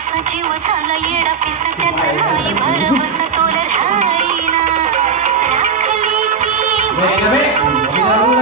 सजीव झाला येडा पिसा त्याचा नाही भरवसा तोल राहीना राखली ती तुमच्या